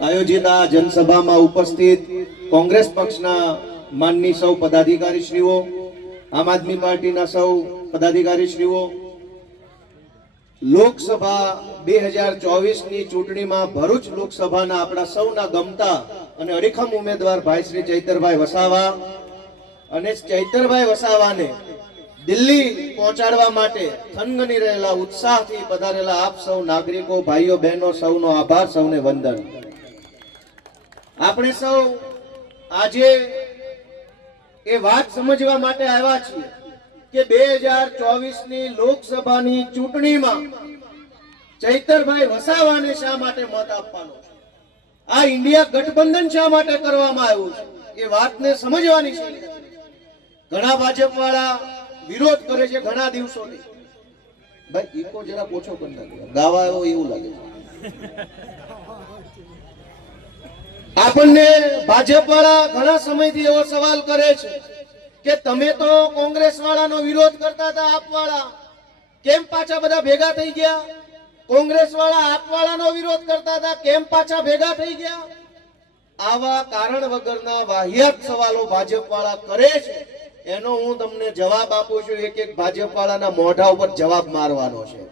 આયોજિત આ જનસભામાં ઉપસ્થિત કોંગ્રેસ પક્ષના માનની સૌ પદાધિકારીશ્રીઓ, આમ આદમી પાર્ટીના સૌ પદાધિકારીશ્રીઓ, લોકસભા બે હજાર ચોવીસની ચૂંટણીમાં ભરૂચ લોકસભાના આપણા સૌના ગમતા અને અડીખમ ઉમેદવાર ભાઈ શ્રી ચૈતરભાઈ વસાવા અને ચૈતરભાઈ વસાવાને દિલ્હી પહોંચાડવા માટે થનગની રહેલા ઉત્સાહથી પધારેલા આપ સૌ નાગરિકો, ભાઈઓ, બહેનો, સૌનો આભાર, સૌને વંદન. આપણે સૌ આજે એ વાત સમજવા માટે આવ્યા છીએ કે બે હજાર ચોવીસની લોકસભાની ચૂંટણીમાં ચૈતરભાઈ વસાવાને શા માટે મત આપવાનો આ ઇન્ડિયા ગઠબંધન શા માટે કરવામાં આવ્યું છે? એ વાતને સમજવાની છે. ઘણા ભાજપ વાળા વિરોધ કરે છે ઘણા દિવસોથી. ભાઈ, ઈકો જરા ઓછો કરી નાખ્યો ગાવા એવું લાગે છે. આપણને ભાજપ વાળા ઘણા સમયથી એવો સવાલ કરે છે કે તમે તો કોંગ્રેસ વાળાનો વિરોધ કરતા હતા આપ વાળા કેમ પાછા બધા ભેગા થઈ ગયા? કોંગ્રેસ વાળા આપ વાળાનો વિરોધ કરતા હતા, કેમ પાછા ભેગા થઈ ગયા? આવા કારણ વગરના વાહિયાત સવાલો ભાજપ વાળા કરે છે. એનો હું તમને જવાબ આપું છું એક એક ભાજપ વાળાના મોઢા ઉપર જવાબ મારવાનો છે.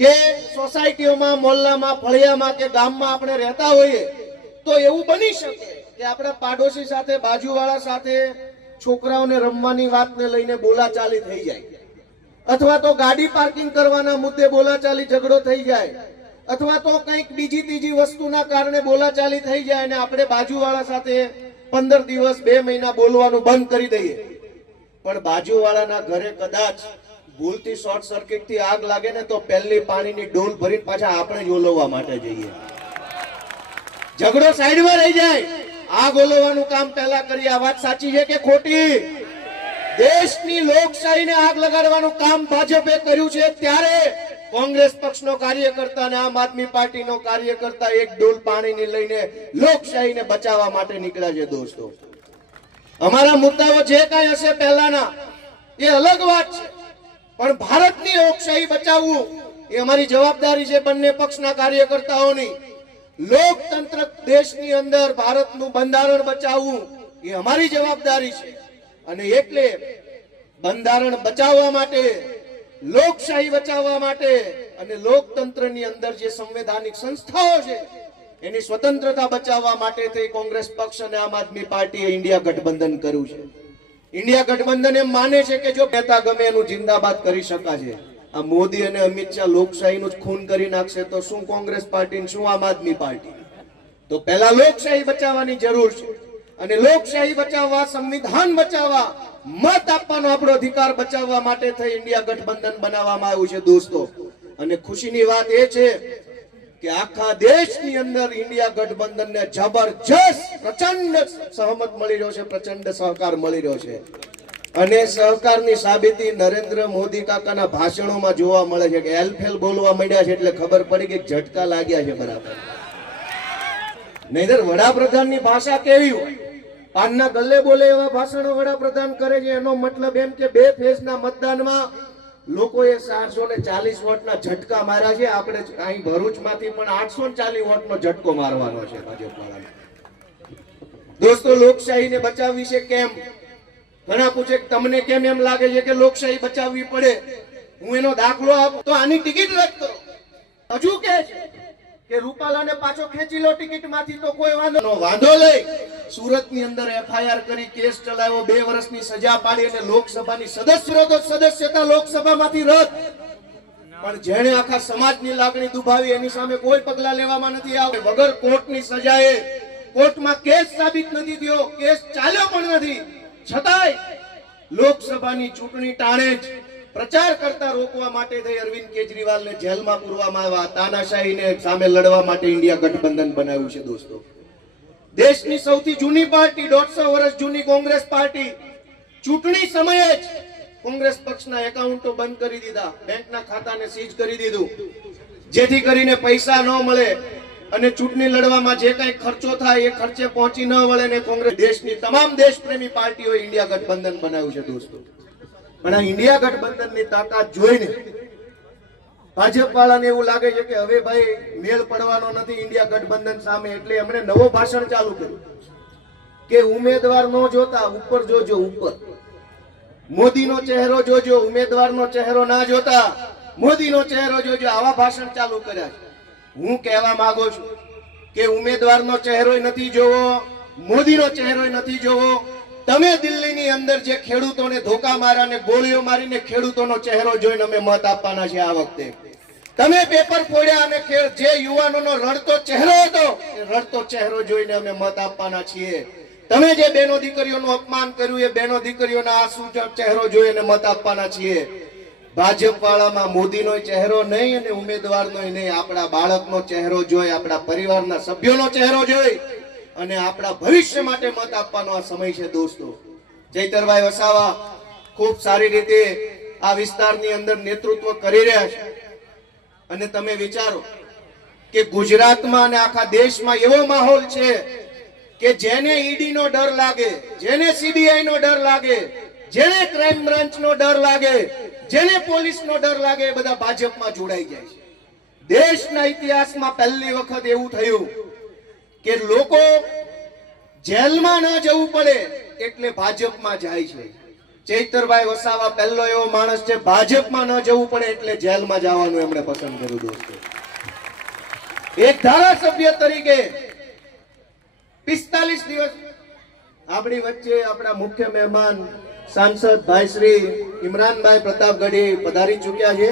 કે સોસાયટીઓમાં મોહલ્લામાં ફળિયામાં કે ગામમાં આપણે રહેતા હોઈએ તો એવું બની શકે કે આપણા પાડોશી સાથે, બાજુવાળા સાથે છોકરાઓને રમવાની વાતને લઈને બોલાચાલી થઈ જાય. અથવા તો ગાડી પાર્કિંગ કરવાના મુદ્દે બોલાચાલી ઝઘડો થઈ જાય. અથવા તો કંઈક બીજી ત્રીજી વસ્તુના કારણે બોલાચાલી થઈ જાય અને આપણે બાજુવાળા સાથે પંદર દિવસ, બે મહિના બોલવાનું બંધ કરી દઈએ. પણ બાજુવાળાના ઘરે કદાચ ભૂલથી શોર્ટ સર્કિટથી આગ લાગે ને તો પહેલી પાણીની ડોલ ભરીને પાછા આપણે જ ઓલવવા માટે જઈએ. ઝઘડો સાઈડમાં રહી જાય. આગ ઓલવવાનું કામ પહેલા કરી આ વાત સાચી છે કે ખોટી? દેશની લોકશાહીને આગ લગાડવાનું કામ ભાજપે કર્યું છે ત્યારે કોંગ્રેસ પક્ષનો કાર્યકર્તા અને આમ આદમી પાર્ટીનો કાર્યકર્તા એક ડોલ પાણીને લઈને લોકશાહીને બચાવવા માટે નીકળ્યા છે દોસ્તો. અમારા મુદ્દાઓ જે કાંઈ હશે પહેલાના, એ અલગ વાત છે. પણ ભારતની લોકશાહી બચાવવું એ અમારી જવાબદારી છે બંને પક્ષના કાર્યકર્તાઓની. લોકતંત્ર દેશની અંદર ભારતનું બંધારણ બચાવવું એ અમારી જવાબદારી છે. અને એટલે બંધારણ બચાવવા માટે, લોકશાહી બચાવવા માટે અને લોકતંત્રની અંદર જે સંવૈધાનિક સંસ્થાઓ છે, એની સ્વતંત્રતા બચાવવા માટે થઈ કોંગ્રેસ પક્ષ અને આમ આદમી પાર્ટીએ ઇન્ડિયા ગઠબંધન કર્યું છે. ઇન્ડિયા ગઠબંધન એમ માને છે કે જો બેતા ગમે એનું જિંદાબાદ કરી શકાશે. આ મોદી અને અમિત શાહ લોકશાહીનું ખૂન કરી નાખશે તો શું કોંગ્રેસ પાર્ટી શું આમ આદમી પાર્ટી? તો પહેલા લોકશાહી બચાવવાની જરૂર છે અને લોકશાહી બચાવવા, સંવિધાન બચાવવા, મત આપવાનો આપણો અધિકાર બચાવવા માટે થઈ ઇન્ડિયા ગઠબંધન બનાવવામાં આવ્યું છે દોસ્તો. અને ખુશીની વાત એ છે કે આખા દેશની અંદર ઇન્ડિયા ગઠબંધનને જબરજસ્ત પ્રચંડ સહમત મળી રહ્યો છે, પ્રચંડ સહકાર મળી રહ્યો છે. અને સહકારની સાબિતી નરેન્દ્ર મોદી કાકાના ભાષણોમાં જોવા મળે છે કે એલફેલ બોલવા માંડ્યા છે એટલે ખબર પડી કે ઝટકા લાગ્યા છે બરાબર. નહીતર વડાપ્રધાનની ભાષા કેવી હોય? પાનના ગલ્લે બોલે એવા ભાષણો વડાપ્રધાન કરે છે. એનો મતલબ એમ કે બે ફેઝના મતદાનમાં લોકોએ ચારસો ને ચાલીસ વોટના ઝટકા માર્યા છે. આપણે અહીં ભરૂચમાંથી પણ આઠસો ને ચાલીસ વોટનો ઝટકો મારવાનો છે ભાજપ વાળાને દોસ્તો લોકશાહીને બચાવવી છે કેમ? ઘણા પૂછે તમને કેમ એમ લાગે છે કે લોકશાહી બચાવવી પડે? હું એનો દાખલો આપું. તો આની ટિકિટ કરો. હજુ કે છે કે રૂપાલાને પાછો ખેંચી લો ટિકિટમાંથી તો કોઈ વાંધો નો વાંધો લઈ સુરતની અંદર એફઆઈઆર કરી કેસ ચલાવ્યો. બે વર્ષની સજા પાડી અને લોકસભાની સદસ્ય તો સદસ્યતા લોકસભામાંથી રદ. પણ જેણે આખા સમાજની લાગણી દુભાવી એની સામે કોઈ પગલા લેવામાં નથી આવે વગર કોર્ટની સજાએ કોર્ટમાં કેસ સાબિત નથી થયો. કેસ ચાલ્યો પણ નથી. છતાંય લોકસભાની ચૂંટણી ટાણે જ પ્રચાર કરતા રોકવા માટે થઈ અરવિંદ કેજરીવાલને જેલમાં પૂરવામાં આવ્યા. તાનાશાહીને સામે લડવા માટે ઇન્ડિયા ગઠબંધન બનાવ્યું છે દોસ્તો. દેશની સૌથી જૂની પાર્ટી, દોઢસો વર્ષ જૂની કોંગ્રેસ પાર્ટી. ચૂંટણી સમયે જ કોંગ્રેસ પક્ષના એકાઉન્ટો બંધ કરી દીધા. બેંકના ખાતાને સીઝ કરી દીધું. જેથી કરીને પૈસા ન મળે. અને ચૂંટણી લડવામાં જે કઈ ખર્ચો થાય એ ખર્ચે પહોંચી ન વળે ને કોંગ્રેસ દેશની તમામ દેશપ્રેમી પાર્ટીઓ ઇન્ડિયા ગઠબંધન બનાવ્યું છે દોસ્તો. પણ આ ઇન્ડિયા ગઠબંધનની તાકાત જોઈને ભાજપ વાળાને એવું લાગે છે કે હવે ભાઈ મેળ પડવાનો નથી ઇન્ડિયા ગઠબંધન સામે એટલે એમણે નવો ભાષણ ચાલુ કર્યું. કે ઉમેદવાર નો જોતા ઉપર જોજો ઉપર. મોદીનો ચહેરો જોજો, ઉમેદવારનો ચહેરો ના જોતા. મોદીનો ચહેરો જોજો, આવા ભાષણ ચાલુ કર્યા છે. હું કહેવા માંગુ છું કે ઉમેદવારનો ચહેરો નથી જોવો, મોદીનો ચહેરો નથી જોવો. તમે દિલ્હીની અંદર જે ખેડૂતોને ધોકા માર્યા ગોળીઓ મારીને ખેડૂતોનો ચહેરો જોઈને અમે મત આપવાના છે આ વખતે. તમે પેપર ફોડ્યા અને જે યુવાનોનો રડતો ચહેરો હતો, એ રડતો ચહેરો જોઈને અમે મત આપવાના છીએ. તમે જે બેનો દીકરીઓનું અપમાન કર્યું, એ બેનો દીકરીઓના આંસુ ચહેરો જોઈને મત આપવાના છીએ. ભાજપ વાળામાં મોદીનો ચહેરો નહીં અને ઉમેદવારનો નહીં, આપણા બાળકનો ચહેરો જોઈ, આપણા પરિવારના સભ્યોનો ચહેરો જોઈ અને આપણા ભવિષ્ય માટે મત આપવાનો આ સમય છે દોસ્તો. જયતરભાઈ વસાવા ખૂબ સારી રીતે આ વિસ્તારની અંદર નેતૃત્વ કરી રહ્યા છે. અને તમે વિચારો કે ગુજરાતમાં અને આખા દેશમાં એવો માહોલ છે કે જેને ઈડી નો ડર લાગે, જેને સીબીઆઈ નો ડર લાગે, જેને ક્રાઇમ બ્રાન્ચ નો ડર લાગે જેને પોલીસ નો ડર લાગે એ બધા ભાજપમાં જોડાઈ જાય છે. દેશના ઇતિહાસમાં પહેલી વખત એવું થયું કે લોકો જેલમાં ન જવું પડે એટલે ભાજપમાં જાય છે. ચૈતરભાઈ વસાવા પહેલો એવો માણસ છે, ભાજપમાં ન જવું પડે એટલે જેલમાં જવાનું એમણે પસંદ કર્યું, દોસ્તો. એક ધારાસભ્ય તરીકે પિસ્તાલીસ દિવસ આપણી વચ્ચે આપણા મુખ્ય મહેમાન સાંસદ ભાઈ શ્રી ઇમરાનભાઈ પ્રતાપગઢી પધારી ચૂક્યા છે.